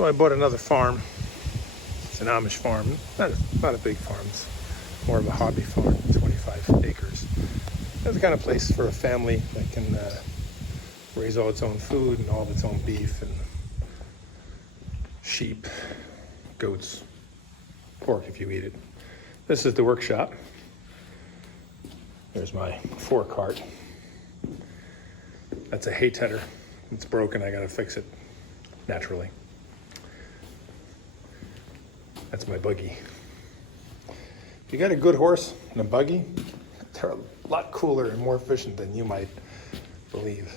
So I bought another farm. It's an Amish farm. Not a big farm. It's more of a hobby farm, 25 acres. It's the kind of place for a family that can raise all its own food and all of its own beef and sheep, goats, pork if you eat it. This is the workshop. There's my forecart. That's a hay tedder. It's broken, I gotta fix it naturally. That's my buggy. If you got a good horse and a buggy, they're a lot cooler and more efficient than you might believe.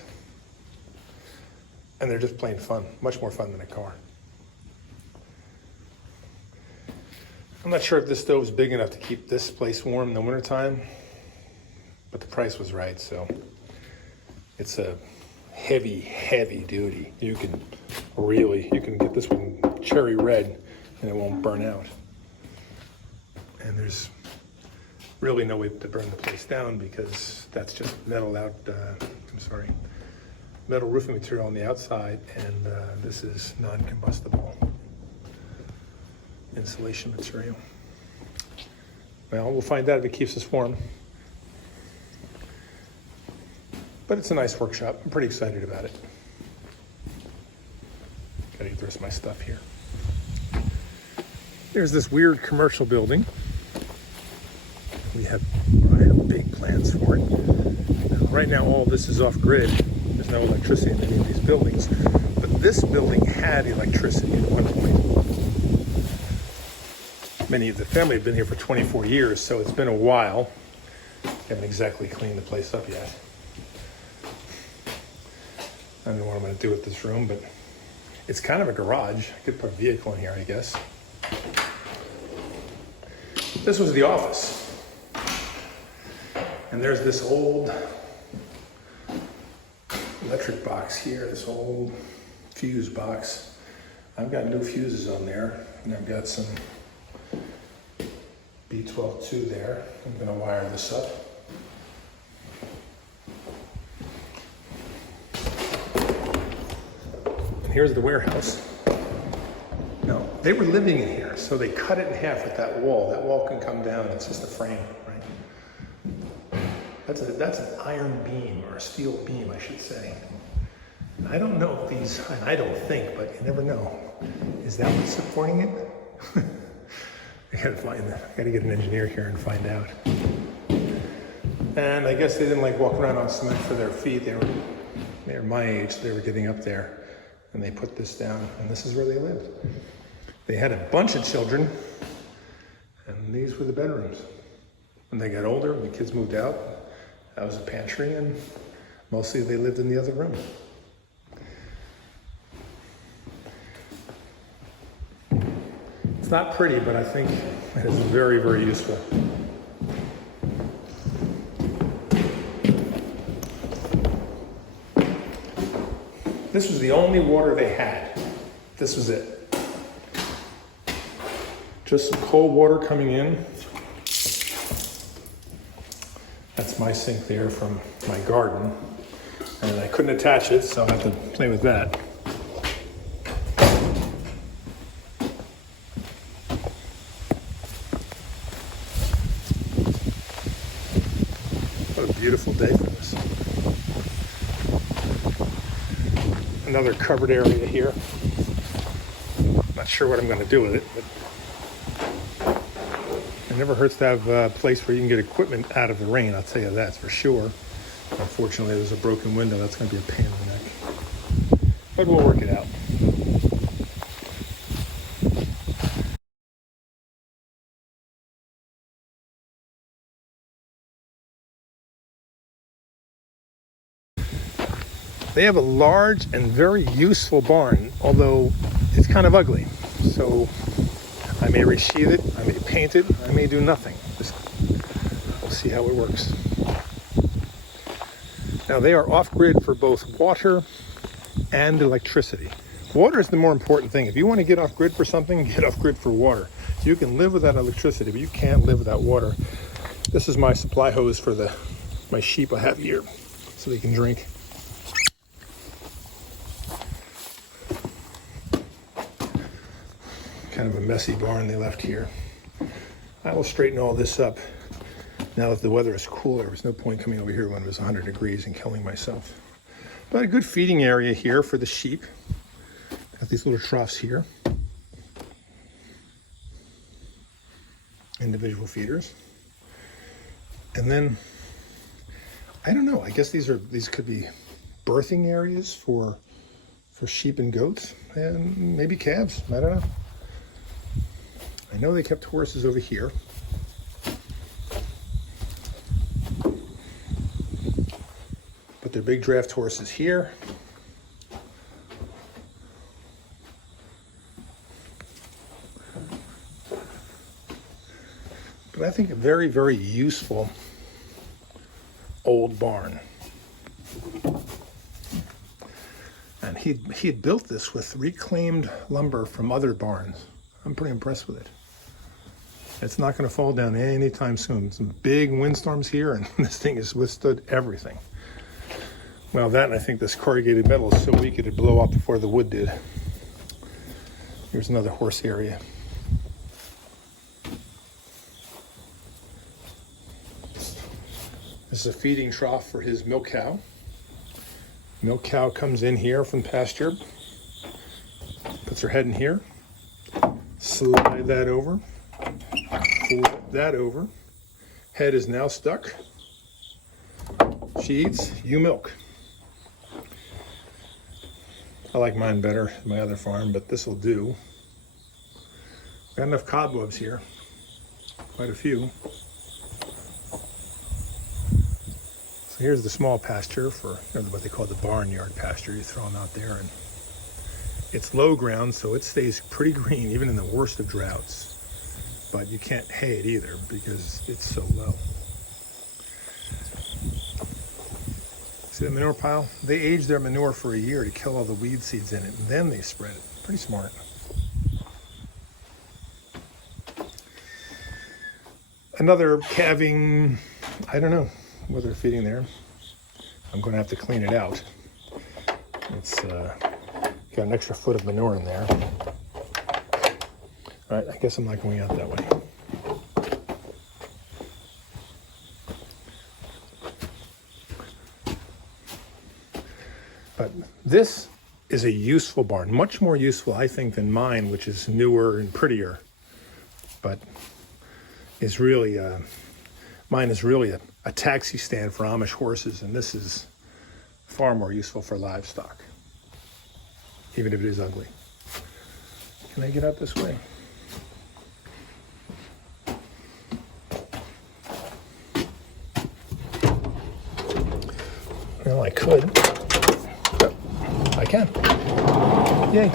And they're just plain fun, much more fun than a car. I'm not sure if this stove's big enough to keep this place warm in the wintertime, but the price was right, so it's a heavy duty. You can get this one cherry red and it won't burn out. And there's really no way to burn the place down because that's just metal roofing material on the outside, and this is non-combustible insulation material. Well, we'll find out if it keeps us warm. But it's a nice workshop. I'm pretty excited about it. Gotta get the rest of my stuff here. There's this weird commercial building. I have big plans for it. Right now, all this is off grid. There's no electricity in any of these buildings, but this building had electricity at one point. Many of the family have been here for 24 years, so it's been a while. Haven't exactly cleaned the place up yet. I don't know what I'm going to do with this room, but it's kind of a garage. I could put a vehicle in here, I guess. This was the office. And there's this old electric box here, this old fuse box. I've got new fuses on there, and I've got some B12-2 there. I'm going to wire this up. Here's the warehouse. Now, they were living in here, so they cut it in half with that wall. That wall can come down, it's just a frame, right? That's an iron beam, or a steel beam, I should say. I don't know if these, and I don't think, but you never know. Is that what's supporting it? I gotta get an engineer here and find out. And I guess they didn't like walking around on cement for their feet. They were my age, so they were getting up there. And they put this down, and this is where they lived. They had a bunch of children, and these were the bedrooms. When they got older, when the kids moved out, that was a pantry, and mostly they lived in the other room. It's not pretty, but I think it is very, very useful. This was the only water they had. This was it. Just some cold water coming in. That's my sink there from my garden. And I couldn't attach it, so I had to play with that. What a beautiful day for this. Another covered area here. Not sure what I'm going to do with it, but it never hurts to have a place where you can get equipment out of the rain, I'll tell you that for sure. Unfortunately, there's a broken window. That's going to be a pain in the neck. But we'll work it out. They have a large and very useful barn, although it's kind of ugly. So I may resheathe it, I may paint it, I may do nothing. We'll see how it works. Now they are off-grid for both water and electricity. Water is the more important thing. If you want to get off-grid for something, get off-grid for water. You can live without electricity, but you can't live without water. This is my supply hose for my sheep I have here, so they can drink. kind of a messy barn they left here. I will straighten all this up now that the weather is cooler. There's no point coming over here when it was 100 degrees and killing myself. But a good feeding area here for the sheep. Got these little troughs here. Individual feeders. And then, I don't know, I guess these could be birthing areas for sheep and goats, and maybe calves, I don't know. I know they kept horses over here. But their big draft horses here. But I think a very, very useful old barn. And he had built this with reclaimed lumber from other barns. I'm pretty impressed with it. It's not going to fall down anytime soon. Some big windstorms here, and this thing has withstood everything. Well, that, and I think this corrugated metal is so weak it'd blow up before the wood did. Here's another horse area. This is a feeding trough for his milk cow. Milk cow comes in here from pasture, puts her head in here, slide that over, flip that over. Head is now stuck. She eats, you milk. I like mine better than my other farm, but this will do. Got enough cobwebs here, quite a few. So here's the small pasture for what they call the barnyard pasture. You throw them out there, and it's low ground, so it stays pretty green even in the worst of droughts. But you can't hay it either because it's so low. See the manure pile? They age their manure for a year to kill all the weed seeds in it, and then they spread it. Pretty smart. Another calving, I don't know what they're feeding there. I'm going to have to clean it out. It's got an extra foot of manure in there. All right, I guess I'm not going out that way. But this is a useful barn, much more useful, I think, than mine, which is newer and prettier. But is really, mine is really a taxi stand for Amish horses, and this is far more useful for livestock, even if it is ugly. Can I get out this way? Well, I could. But I can. Yay.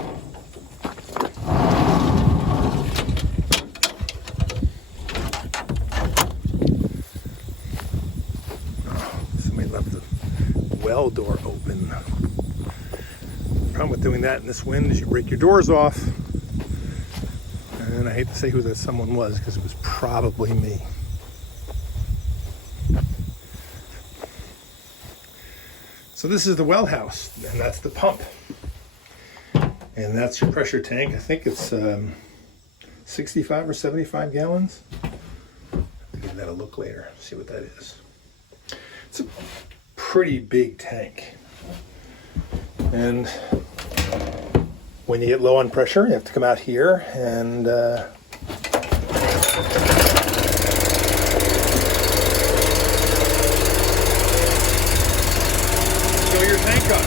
Well door open. The problem with doing that in this wind is you break your doors off. And I hate to say who that someone was because it was probably me. So this is the well house, and that's the pump. And that's your pressure tank. I think it's 65 or 75 gallons. I'll give that a look later, see what that is. It's a pretty big tank, and when you get low on pressure you have to come out here and fill your tank up.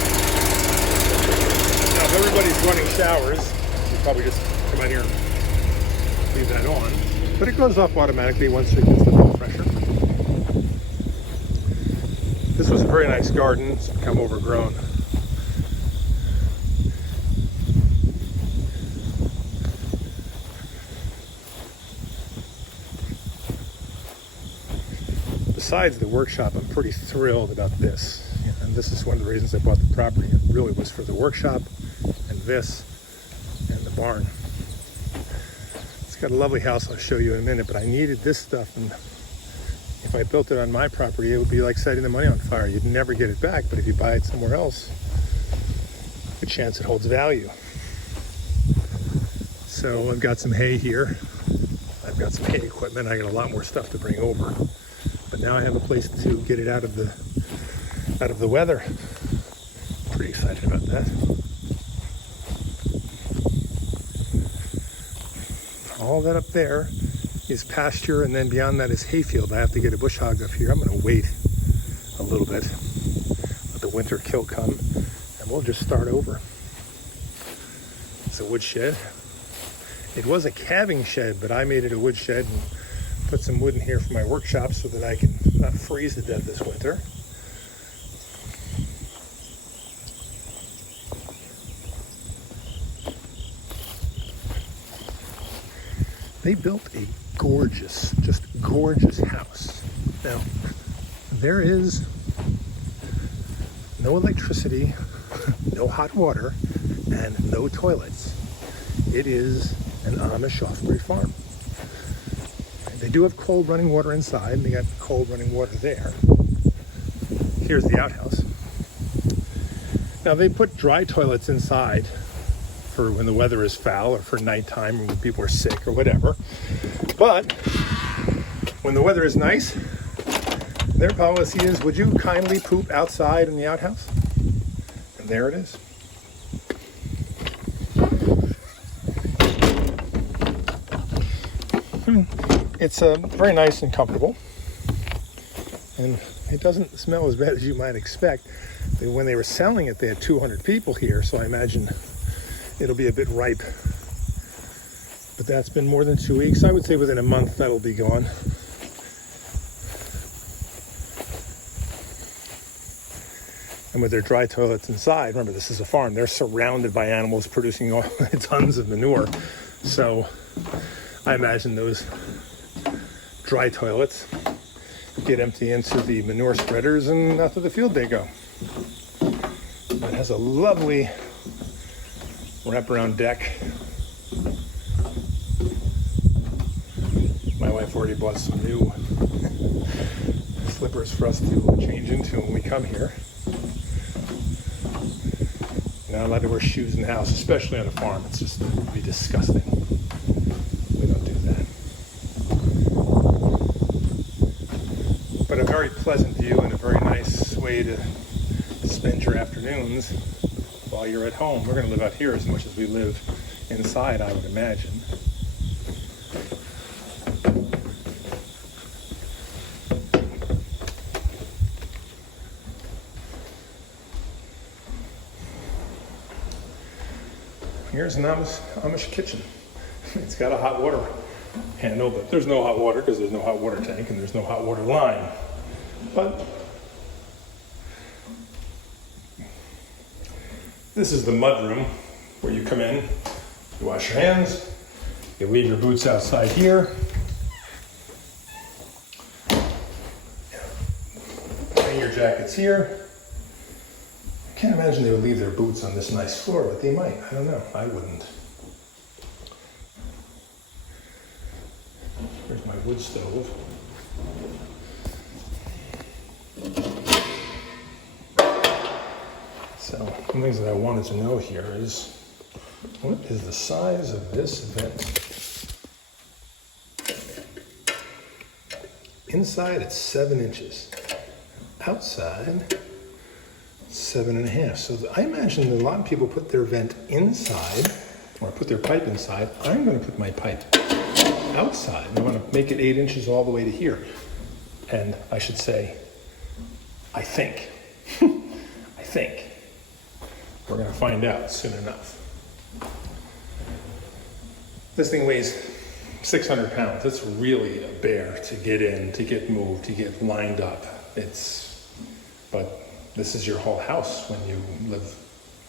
Now if everybody's running showers, you probably just come out here and leave that on, but it goes off automatically once it gets the full pressure. This was a very nice garden. It's become overgrown. Besides the workshop, I'm pretty thrilled about this. And this is one of the reasons I bought the property. It really was for the workshop and this and the barn. It's got a lovely house I'll show you in a minute, but I needed this stuff, and if I built it on my property, it would be like setting the money on fire. You'd never get it back, but if you buy it somewhere else, good chance it holds value. So I've got some hay here. I've got some hay equipment. I got a lot more stuff to bring over. But now I have a place to get it out of the weather. Pretty excited about that. All that up there is pasture, and then beyond that is hayfield. I have to get a bush hog up here. I'm going to wait a little bit, let the winter kill come, and we'll just start over. It's a wood shed. It was a calving shed, but I made it a wood shed and put some wood in here for my workshop so that I can not freeze to death this winter. They built a gorgeous, just gorgeous house. Now, there is no electricity, no hot water, and no toilets. It is an Amish off-grid farm. They do have cold running water inside, and they got cold running water there. Here's the outhouse. Now, they put dry toilets inside for when the weather is foul or for nighttime when people are sick or whatever. But when the weather is nice, their policy is, would you kindly poop outside in the outhouse? And there it is. It's very nice and comfortable. And it doesn't smell as bad as you might expect. When they were selling it, they had 200 people here, so I imagine it'll be a bit ripe. But that's been more than 2 weeks. I would say within a month that'll be gone. And with their dry toilets inside, remember this is a farm, they're surrounded by animals producing all tons of manure. So I imagine those dry toilets get empty into the manure spreaders and out to the field they go. It has a lovely wraparound deck. My wife already bought some new slippers for us to change into when we come here. You're not allowed to wear shoes in the house, especially on a farm. It's just, it would be disgusting. We don't do that. But a very pleasant view and a very nice way to spend your afternoons while you're at home. We're going to live out here as much as we live inside, I would imagine. Here's an Amish kitchen. It's got a hot water handle, but there's no hot water because there's no hot water tank and there's no hot water line. But this is the mud room where you come in, you wash your hands, you leave your boots outside here, hang your jackets here. I can't imagine they would leave their boots on this nice floor, but they might. I don't know. I wouldn't. Here's my wood stove. So, some things that I wanted to know here is, what is the size of this vent? Inside, it's 7 inches. Outside, 7.5. So I imagine that a lot of people put their vent inside, or put their pipe inside. I'm going to put my pipe outside. I'm going to make it 8 inches all the way to here. And I should say, I think. I think. We're going to find out soon enough. This thing weighs 600 pounds. It's really a bear to get in, to get moved, to get lined up. But this is your whole house when you live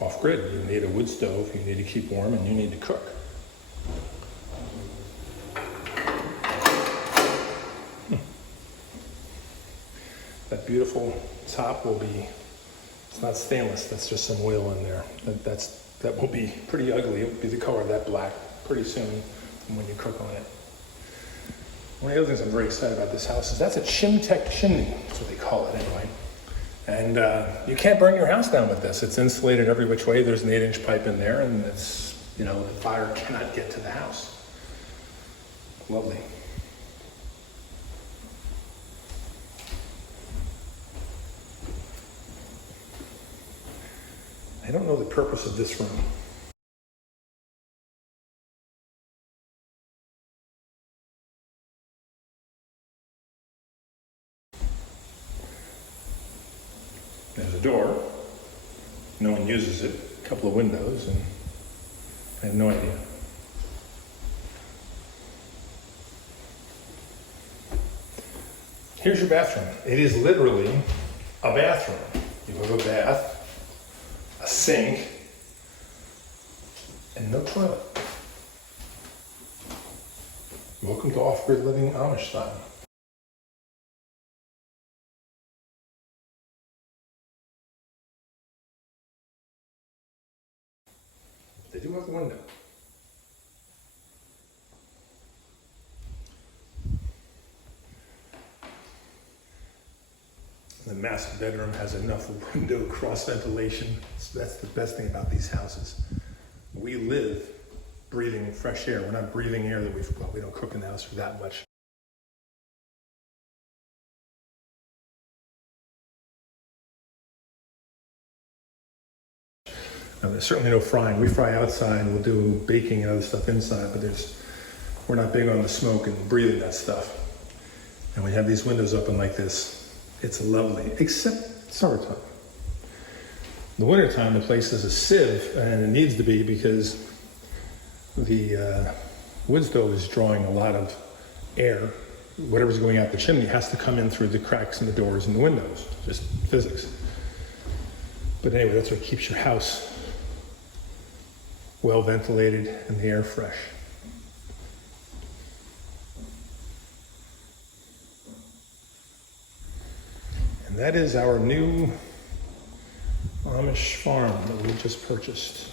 off-grid. You need a wood stove, you need to keep warm, and you need to cook. That beautiful top will be, it's not stainless, that's just some oil in there. That will be pretty ugly. It will be the color of that black pretty soon when you cook on it. One of the other things I'm very excited about this house is that's a Chimtech chimney. That's what they call it anyway. And you can't burn your house down with this. It's insulated every which way. There's an 8-inch pipe in there, and it's You know, the fire cannot get to the house. Lovely. I don't know the purpose of this room. There's a door. No one uses it. A couple of windows, and I have no idea. Here's your bathroom. It is literally a bathroom. You have a bath, a sink, and no toilet. Welcome to off-grid living Amish style. They do have a window. The master bedroom has enough window cross ventilation. So that's the best thing about these houses. We live breathing fresh air. We're not breathing air that we don't cook in the house for that much. Now, there's certainly no frying. We fry outside. We'll do baking and other stuff inside, but we're not big on the smoke and breathing that stuff. And we have these windows open like this. It's lovely, except summertime. The wintertime, the place is a sieve, and it needs to be because the wood stove is drawing a lot of air. Whatever's going out the chimney has to come in through the cracks in the doors and the windows, just physics. But anyway, that's what keeps your house well ventilated and the air fresh. And that is our new Amish farm that we just purchased.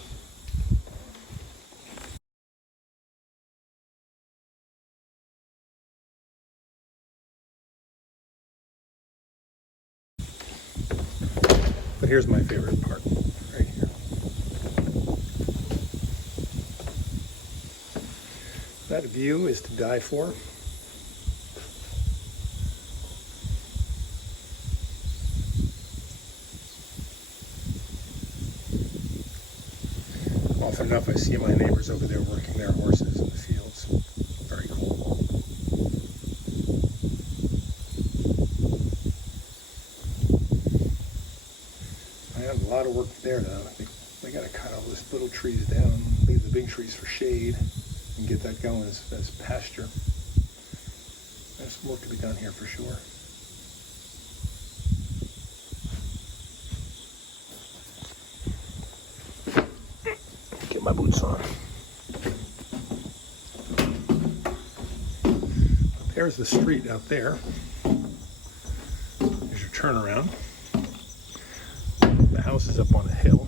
But here's my favorite part, right here. That view is to die for. Often enough, I see my neighbors over there working their horses in the fields. Very cool. I have a lot of work there, though. I think we got to cut all those little trees down, leave the big trees for shade, and get that going as pasture. There's some work to be done here for sure. My boots on. There's the street out there. There's your turnaround. The house is up on a hill.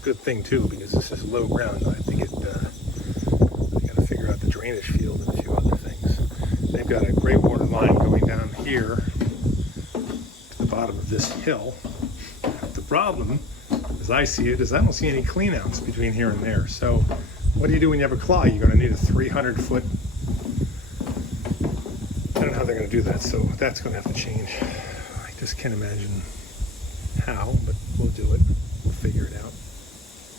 Good thing too, because this is low ground. I think I got to figure out the drainage field and a few other things. They've got a gray water line going down here to the bottom of this hill. The problem, as I see it, is I don't see any cleanouts between here and there. So what do you do when you have a clog? You're going to need a 300-foot. I don't know how they're going to do that, so that's going to have to change. I just can't imagine how, but we'll do it. We'll figure it out.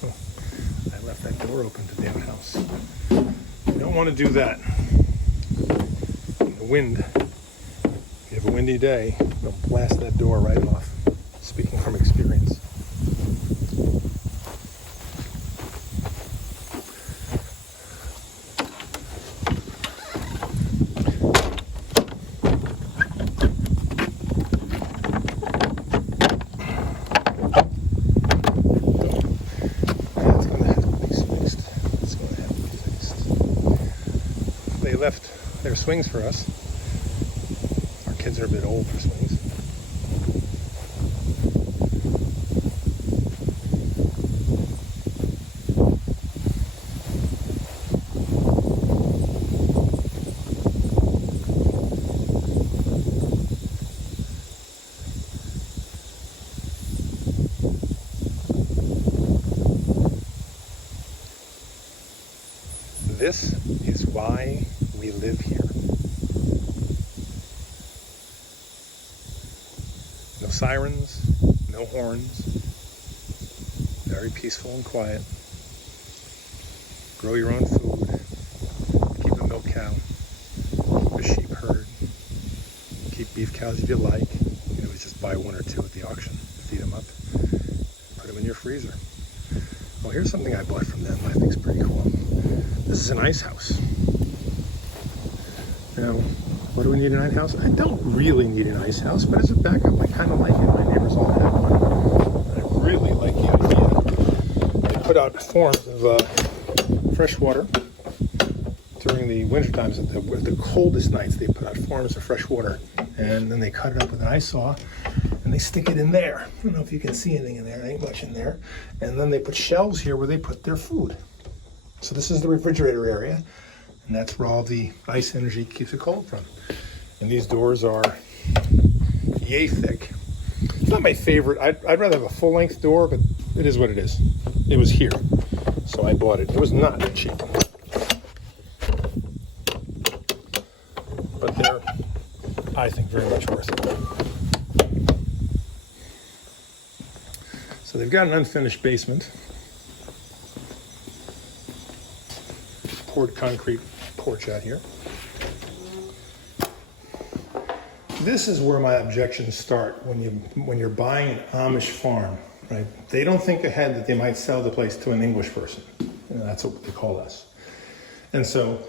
Oh, I left that door open to the outhouse. You don't want to do that. The wind, if you have a windy day, it'll blast that door right off. Speaking from experience. Left their swings for us. Our kids are a bit old for swings. sirens, no horns, very peaceful and quiet. Grow your own food, keep a milk cow, keep a sheep herd, keep beef cows if you like. You know, just buy one or two at the auction, feed them up, put them in your freezer. Well, here's something I bought from them I think is pretty cool. This is an ice house. Now, what do we need an ice house? I don't really need an ice house, but as a backup, I kind of like it. My neighbors all have one. I really like the idea. They put out forms of fresh water during the winter times. At the coldest nights, they put out forms of fresh water, and then they cut it up with an ice saw, and they stick it in there. I don't know if you can see anything in there. There ain't much in there. And then they put shelves here where they put their food. So this is the refrigerator area, and that's where all the ice energy keeps it cold from. And these doors are yay thick. It's not my favorite. I'd rather have a full-length door, but it is what it is. It was here, so I bought it. It was not cheap. But they're, I think, very much worth it. So they've got an unfinished basement. Poured concrete porch out here. This is where my objections start when you're buying an Amish farm, right? They don't think ahead that they might sell the place to an English person. You know, that's what they call us. And so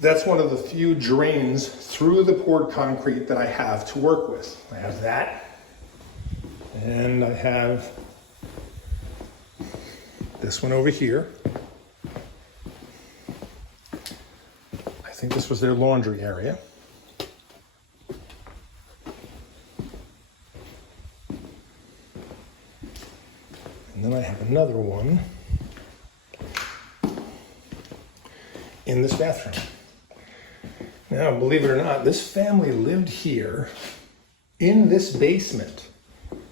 that's one of the few drains through the poured concrete that I have to work with. I have that, and I have this one over here. I think this was their laundry area. And then I have another one in this bathroom. Now, believe it or not, this family lived here in this basement.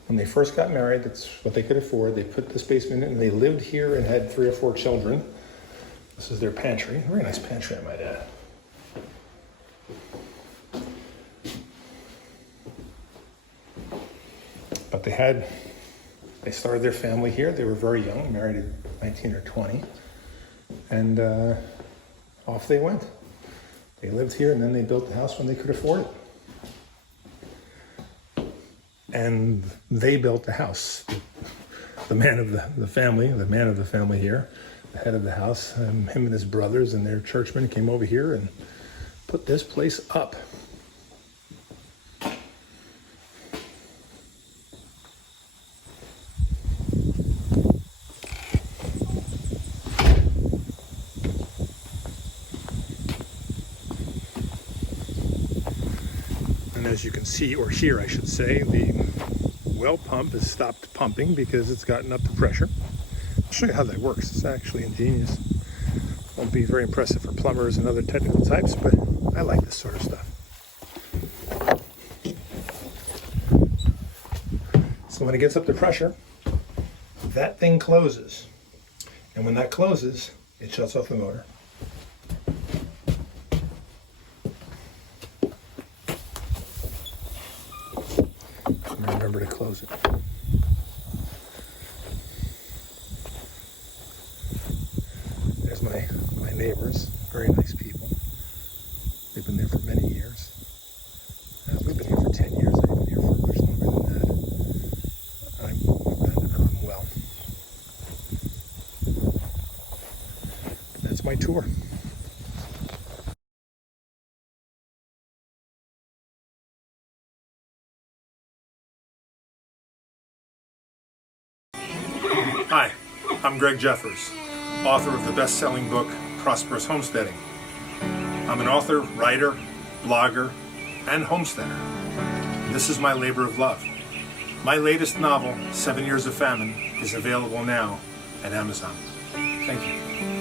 When they first got married, that's what they could afford. They put this basement in, and they lived here and had 3 or 4 children. This is their pantry. Very nice pantry, I might add. But they started their family here. They were very young, married at 19 or 20. And off they went. They lived here, and then they built the house when they could afford it. And they built the house. The man of the family here, the head of the house, him and his brothers and their churchmen came over here and put this place up. And as you can see, or hear I should say, the well pump has stopped pumping because it's gotten up to pressure. I'll show you how that works. It's actually ingenious. Won't be very impressive for plumbers and other technical types, but I like this sort of stuff. So when it gets up to pressure, that thing closes. And when that closes, it shuts off the motor. Remember to close it. There's my neighbors, very nice people. They've been there for many years. We've been here for 10 years. I've been here for much longer than that. I'm glad to know them well. That's my tour. Hi, I'm Greg Jeffers, author of the best-selling book, Prosperous Homesteading. I'm an author, writer, blogger, and homesteader. This is my labor of love. My latest novel, 7 Years of Famine, is available now at Amazon. Thank you.